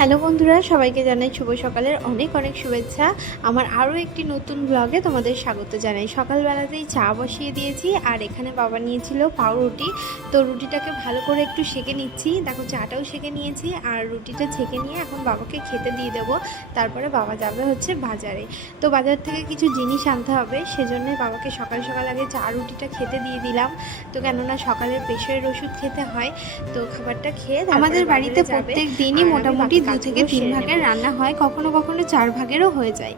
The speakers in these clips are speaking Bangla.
হ্যালো বন্ধুরা, সবাইকে জানাই শুভ সকালের অনেক অনেক শুভেচ্ছা। আমার আরও একটি নতুন ব্লগে তোমাদের স্বাগত জানাই। সকালবেলাতেই চা বসিয়ে দিয়েছি আর এখানে বাবা নিয়েছিল পাউরুটি। তো রুটিটাকে ভালো করে একটু সেঁকে নিচ্ছি। দেখো, চাটাও সেঁকে নিয়েছি আর রুটিটা ছেঁকে নিয়ে এখন বাবাকে খেতে দিয়ে দেবো। তারপরে বাবা যাবে হচ্ছে বাজারে। তো বাজার থেকে কিছু জিনিস আনতে হবে, সেজন্য বাবাকে সকাল সকাল আগে চা রুটিটা খেতে দিয়ে দিলাম। তো কেননা সকালের প্রেশারের ওষুধ খেতে হয়, তো খাবারটা খেয়ে আমাদের বাড়িতে প্রত্যেক দিনই মোটামুটি 2 থেকে 3 ভাগের রান্না হয়, কখনো কখনো 4 ভাগেরও হয়ে যায়।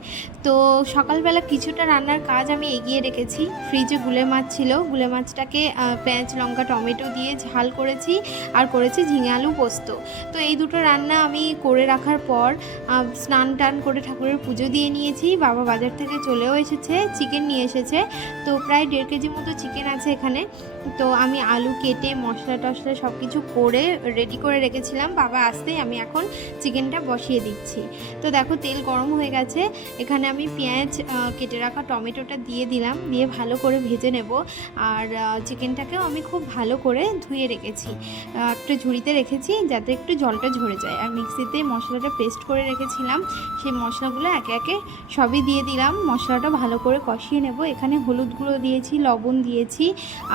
তো সকালবেলা কিছুটা রান্নার কাজ আমি এগিয়ে রেখেছি। ফ্রিজে গুলে মাছ ছিল, গুলে মাছটাকে পেঁয়াজ লঙ্কা টমেটো দিয়ে ঝাল করেছি আর করেছি ঝিঙে আলু পোস্ত। তো এই দুটো রান্না আমি করে রাখার পর স্নান টান করে ঠাকুরের পুজো দিয়ে নিয়েছি। বাবা বাজার থেকে চলেও এসেছে, চিকেন নিয়ে এসেছে। তো প্রায় 1.5 কেজি মতো চিকেন আছে এখানে। তো আমি আলু কেটে মশলা টশলা সব কিছু করে রেডি করে রেখেছিলাম। বাবা আসতেই আমি এখন চিকেনটা বসিয়ে দিচ্ছি। তো দেখো, তেল গরম হয়ে গেছে। এখানে আমি পেঁয়াজ কেটে রাখা টমেটোটা দিয়ে দিলাম, দিয়ে ভালো করে ভেজে নেব। আর চিকেনটাকেও আমি খুব ভালো করে ধুয়ে রেখেছি, একটা ঝুড়িতে রেখেছি যাতে একটু জলটা ঝরে যায়। আর মিক্সিতে মশলাটা পেস্ট করে রেখেছিলাম, সেই মশলাগুলো একে একে সবই দিয়ে দিলাম। মশলাটা ভালো করে কষিয়ে নেব। এখানে হলুদ গুঁড়ো দিয়েছি, লবণ দিয়েছি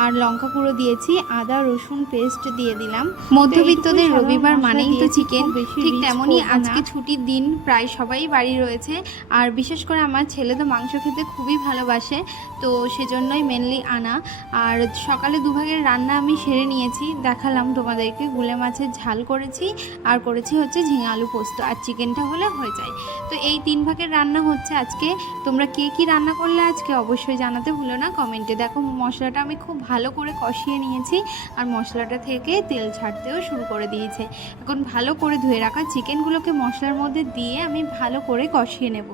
আর লঙ্কা গুঁড়ো দিয়েছি, আদা রসুন পেস্ট দিয়ে দিলাম। মধ্যবিত্তদের রবিবার মানেই তো চিকেন, ঠিক তেমনই আজকে ছুটির দিন, প্রায় সবাই বাড়ি রয়েছে। আর বিশেষ করে আমার ছেলে তো মাংস খেতে খুবই ভালোবাসে, তো সেজন্যই মেনলি আনা। আর সকালে 2 ভাগের রান্না আমি সেরে নিয়েছি, দেখালাম তোমাদেরকে। গুলে মাছের ঝাল করেছি আর করেছি হচ্ছে ঝিঙে আলু পোস্ত, আর চিকেনটা হলে হয়ে যায়। তো এই 3 ভাগের রান্না হচ্ছে আজকে। তোমরা কে কী রান্না করলে আজকে অবশ্যই জানাতে ভুলো না কমেন্টে। দেখো, মশলাটা আমি খুব ভালো করে কষিয়ে নিয়েছি আর মশলাটা থেকে তেল ছাড়তেও শুরু করে দিয়েছে। এখন ভালো করে ধুয়ে রাখা চিকেনগুলোকে মশলার মধ্যে দিয়ে আমি ভালো করে কষিয়ে নেব।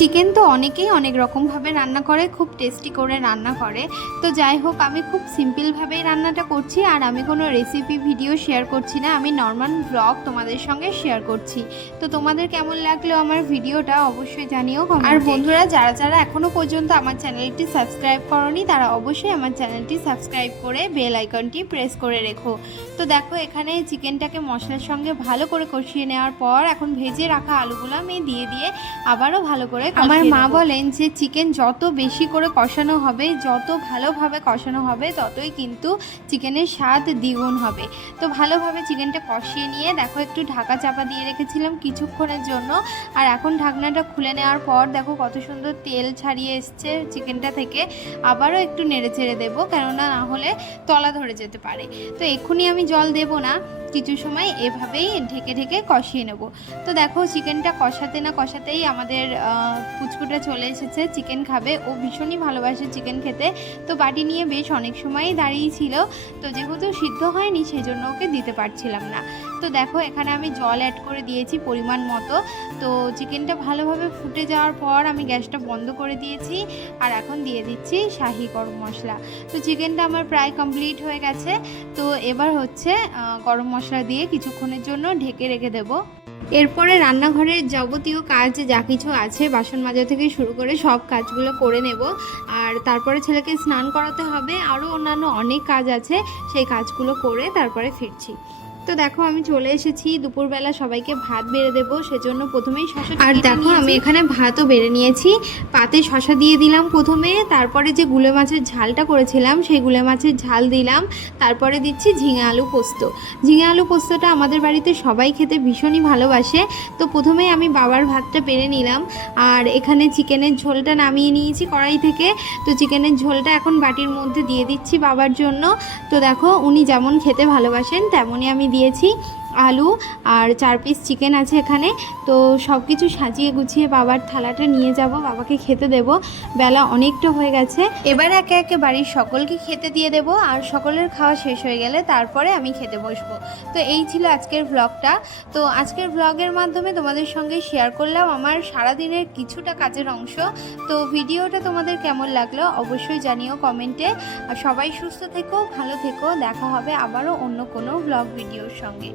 চিকেন তো অনেকেই অনেক রকমভাবে রান্না করে, খুব টেস্টি করে রান্না করে। তো যাই হোক, আমি খুব সিম্পলভাবেই রান্নাটা করছি আর আমি কোনো রেসিপি ভিডিও শেয়ার করছি না, আমি নর্মাল ব্লগ তোমাদের সঙ্গে শেয়ার করছি। তো তোমাদের কেমন লাগলো আমার ভিডিওটা অবশ্যই জানিও। আর বন্ধুরা, যারা যারা এখনও পর্যন্ত আমার চ্যানেলটি সাবস্ক্রাইব করনি, তারা অবশ্যই আমার চ্যানেলটি সাবস্ক্রাইব করে বেল আইকনটি প্রেস করে রেখো। তো দেখো, এখানে চিকেনটাকে মশলার সঙ্গে ভালো করে কষিয়ে নেওয়ার পর এখন ভেজে রাখা আলুগুলো আমি দিয়ে আবারও ভালো করে। আমার মা বলেন যে চিকেন যত বেশি করে কষানো হবে, যত ভালোভাবে কষানো হবে, ততই কিন্তু চিকেনের স্বাদ দ্বিগুণ হবে। তো ভালোভাবে চিকেনটা কষিয়ে নিয়ে দেখো, একটু ঢাকা চাপা দিয়ে রেখেছিলাম কিছুক্ষণের জন্য। আর এখন ঢাকনাটা খুলে নেওয়ার পর দেখো কত সুন্দর তেল ছাড়িয়ে এসছে চিকেনটা থেকে। আবারও একটু নেড়ে চেড়ে দেবো, কেননা না হলে তলা ধরে যেতে পারে। তো এক্ষুনি আমি জল দেব না, কিছু সময় এভাবেই ঢেকে ঢেকে কষিয়ে নেব। তো দেখো, চিকেনটা কষাতে না কষাতেই আমাদের পুচকুটা চলে এসেছে, চিকেন খাবে। ও ভীষণই ভালোবাসে চিকেন খেতে। তো বাটি নিয়ে বেশ অনেক সময়ই দাঁড়িয়ে ছিল, তো যেহেতু সিদ্ধ হয়নি সেই জন্য ওকে দিতে পারছিলাম না। তো দেখো, এখানে আমি জল অ্যাড করে দিয়েছি পরিমাণ মতো। তো চিকেনটা ভালোভাবে ফুটে যাওয়ার পর আমি গ্যাসটা বন্ধ করে দিয়েছি আর এখন দিয়ে দিচ্ছি শাহি গরম মশলা। তো চিকেনটা আমার প্রায় কমপ্লিট হয়ে গেছে। তো এবার হচ্ছে গরম মশলা দিয়ে কিছুক্ষণের জন্য ঢেকে রেখে দেবো। এরপরে রান্নাঘরের যাবতীয় কাজ যা কিছু আছে, বাসন মাজা থেকে শুরু করে সব কাজগুলো করে নেব। আর তারপরে ছেলেকে স্নান করাতে হবে, আরও অন্যান্য অনেক কাজ আছে, সেই কাজগুলো করে তারপরে ফিরছি। তো দেখো, আমি চলে এসেছি। দুপুরবেলা সবাইকে ভাত বেড়ে দেবো, সেজন্য প্রথমেই শশা। আর দেখো, আমি এখানে ভাতও বেড়ে নিয়েছি। পাতে শশা দিয়ে দিলাম প্রথমে, তারপরে যে গুলে মাছের ঝালটা করেছিলাম সেই গুলে মাছের ঝাল দিলাম, তারপরে দিচ্ছি ঝিঙে আলু পোস্ত। ঝিঙে আলু পোস্তটা আমাদের বাড়িতে সবাই খেতে ভীষণই ভালোবাসে। তো প্রথমেই আমি বাবার ভাতটা বেড়ে নিলাম আর এখানে চিকেনের ঝোলটা নামিয়ে নিয়েছি কড়াই থেকে। তো চিকেনের ঝোলটা এখন বাটির মধ্যে দিয়ে দিচ্ছি বাবার জন্য। তো দেখো, উনি যেমন খেতে ভালোবাসেন তেমনই আমি দিয়েছি। আলু আর 4 পিস চিকেন আছে এখানে। তো সব কিছু সাজিয়ে গুছিয়ে বাবার থালাটা নিয়ে যাব, বাবাকে খেতে দেব। বেলা অনেকটা হয়ে গেছে, এবার একে একে বাড়ির সকলকে খেতে দিয়ে দেব। আর সকলের খাওয়া শেষ হয়ে গেলে তারপরে আমি খেতে বসবো। তো এই ছিল আজকের ব্লগটা। তো আজকের ব্লগের মাধ্যমে তোমাদের সঙ্গে শেয়ার করলাম আমার সারাদিনের কিছুটা কাজের অংশ। তো ভিডিওটা তোমাদের কেমন লাগলো অবশ্যই জানিও কমেন্টে। আর সবাই সুস্থ থেকো, ভালো থেকো। দেখা হবে আবারও অন্য কোনো ব্লগ ভিডিওর সঙ্গে।